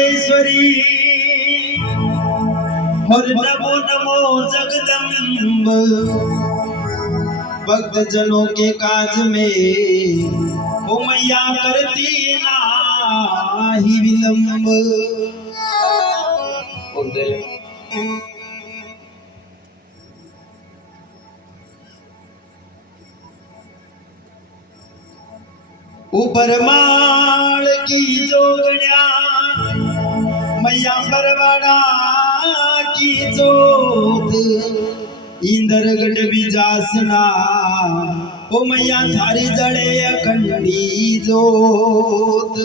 ईश्वरी और नमो नमो जगदम्ब। भक्त जनों के काज में ओ मैया करती नाही विलंब। ऊपर माळ की जोगण्या मैया परवाड़ा की जोत। इंद्रगढ़ बीजासना ओ मैया थारी जड़े अखंडी जोत।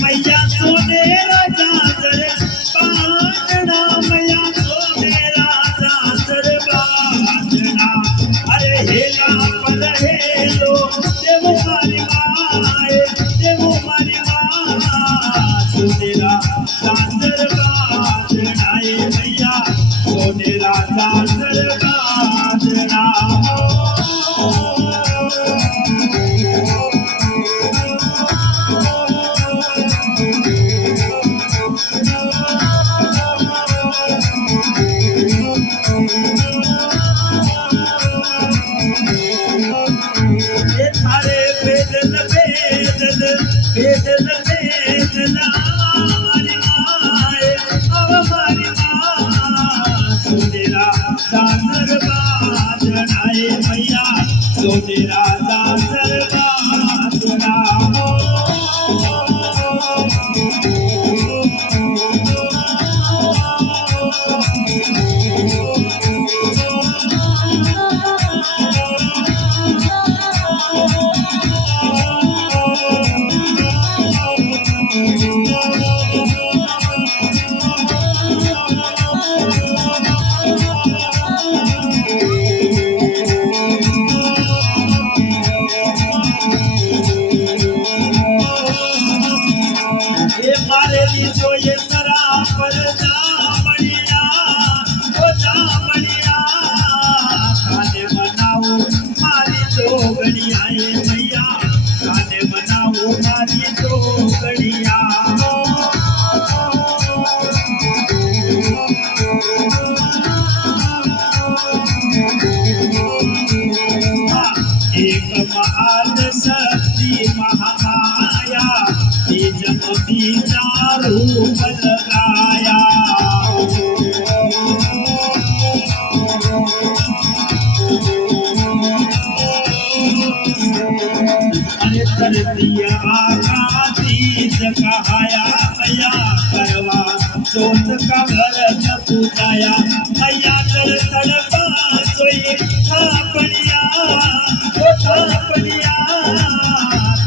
मैया सोने राजा जर बाजना, मैया सोने राजा जर बाजना। अरे हेला पद हेलो देव मारी माए, देव मारी माँ। सोने राजा जर बाजना मैया सोने राजा जर बाजना। बेदन बेदन हमारी माए, अब हमारी माँ। सोने राजा जर बाजना मैया सोने राजा जर बाजना। जो ये सरापर जामणिया ओ जामणिया। खाने बनाओ मारी जोगड़िया मैया, खाने बनाओ मारी जोगड़िया। एक महान शक्ति महामाया जब बीजा रूप लगाया। अरे तरतिया आकाश कहाया मैया करवा चौथ का घर पूजाया। मैया चल तड़पा सोई थापड़िया ओ थापड़िया।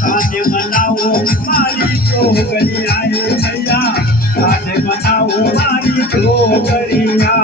खाने बनाओ मारी जोगड़िया मैया, खाने बनाओ मारी जोगड़िया।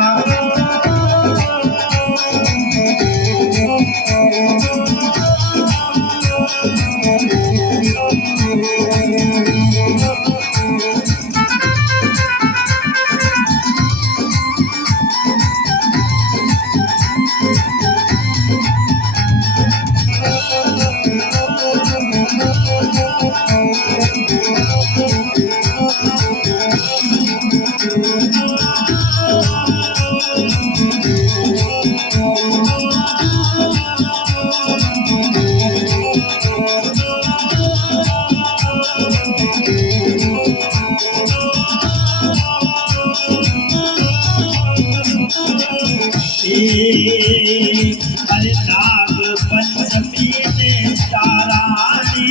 अरे नाग पंचमी ने तारानी,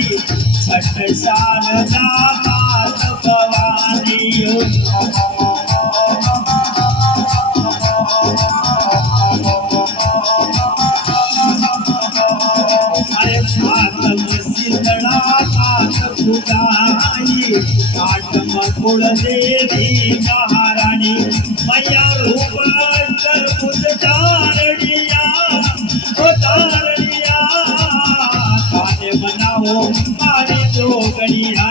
छठ शारदा मात भवानी। अरे सातम शीतला मात पूजाई, आठम कुल देवी महारानी। मैया रूप बुध धारणिया ओ धारणिया। खाने बनाओ मारी जोगड़िया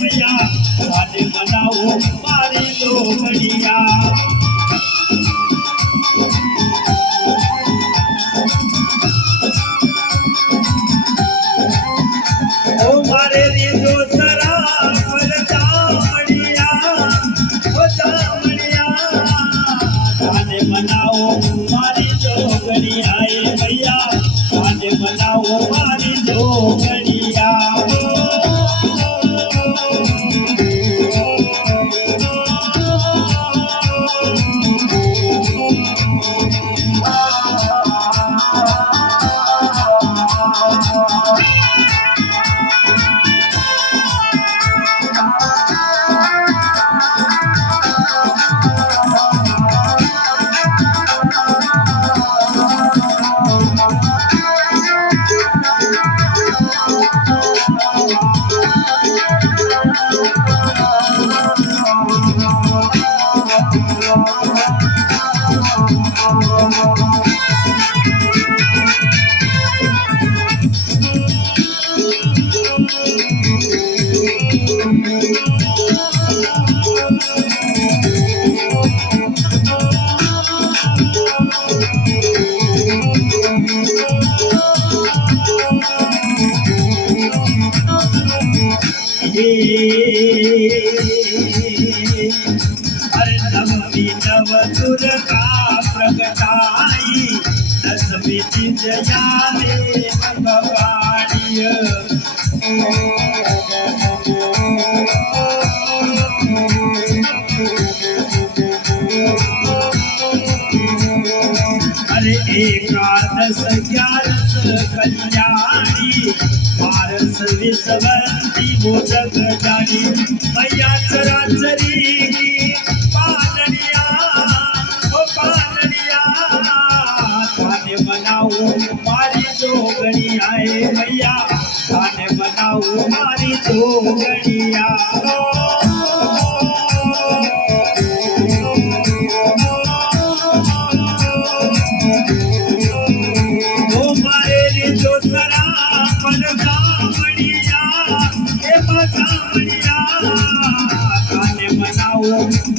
मैया, खाने बनाओ मारी जोगड़िया। जोगणिया ओ मारे रिंदो सरा फल जामणिया ओ जामणिया गाने मनाओ मारी जोगणिया ए भैया गाने मनाओ मारी जोगणिया हर नवमी नव दुर्गा प्रगटाई दसमी विजया ने भगवानी अरे एकादश ग्यारस कल्याणी पारस विसवंती मोदक जानी मैया चराचरी पालनिया ओ पालनिया खाने बनाओ मारी जोगणिया ए मैया खाने बनाओ मारी जोगणिया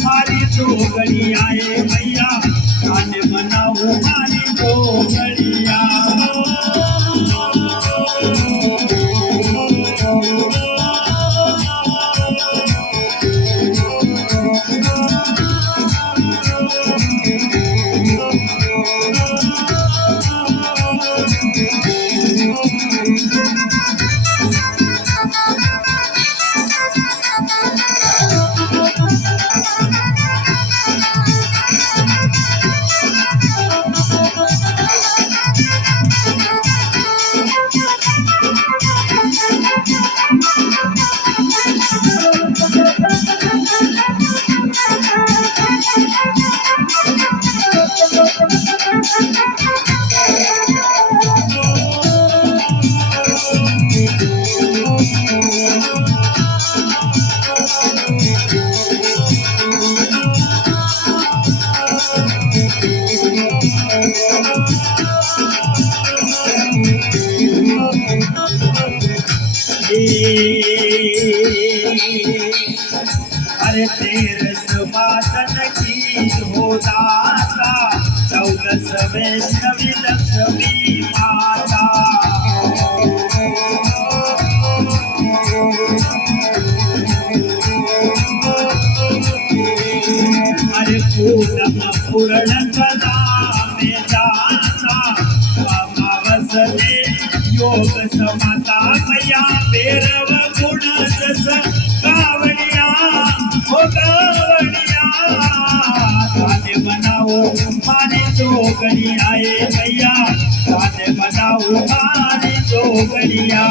मारी जोगणिया ए भैया गाने मनाओ मारी जोगणिया अरे तेरस बादन की हो दाता 14 वैष्णवी लक्ष्मी माता अरे पूनम पूर्ण कदा में जाता अमावस ने योग समाता मैया पेरव गुण जस कावड़िया हो कावड़िया गाने बनाओ मारी जोगणिया ए भैया गाने बनाओ मारी जोगणिया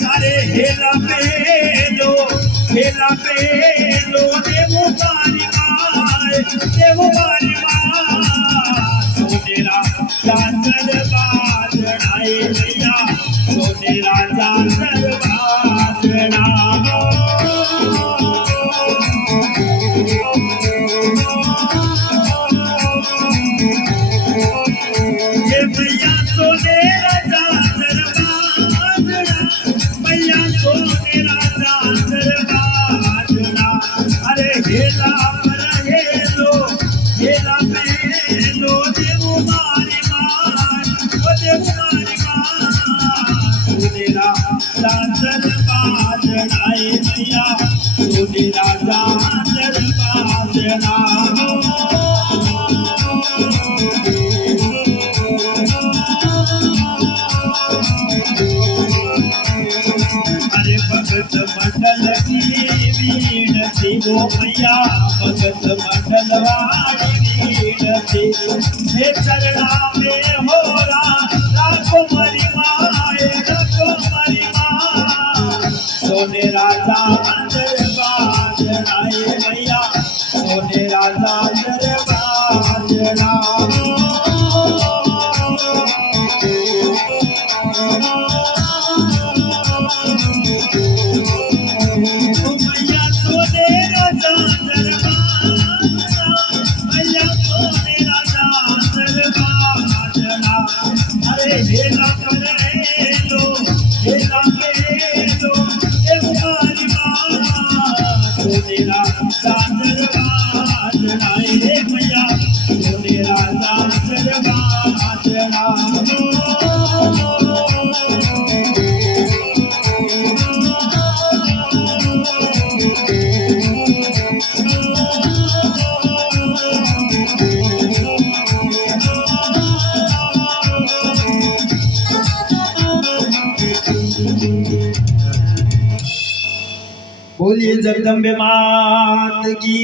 सारे हेला पे लो देवो बारी माँ सोनेरा चांदर बाजनाए भैया सोनेरा चांदर बाजना ये भैया सोनेरा देवकुमारी माय ओ देवकुमारी माय सोनेरा चांदर बाजनाए मैया सोनेरा चांदर बाजना अरे भगत मंडल की वीणती वो मैया भगत मंडल वाली वीणती हे चरणा में हो राखो मरी माए राखो मरी माँ सोने राजा दरबाजनाए मैया सोने राजा दरबाजना हेला करेलो हेला केलो देवकुमारी माँ सोनेरा चांदर बाजनाए रे मैया सोनेरा चांदर बाजना बोलिए जगदम्बे मात की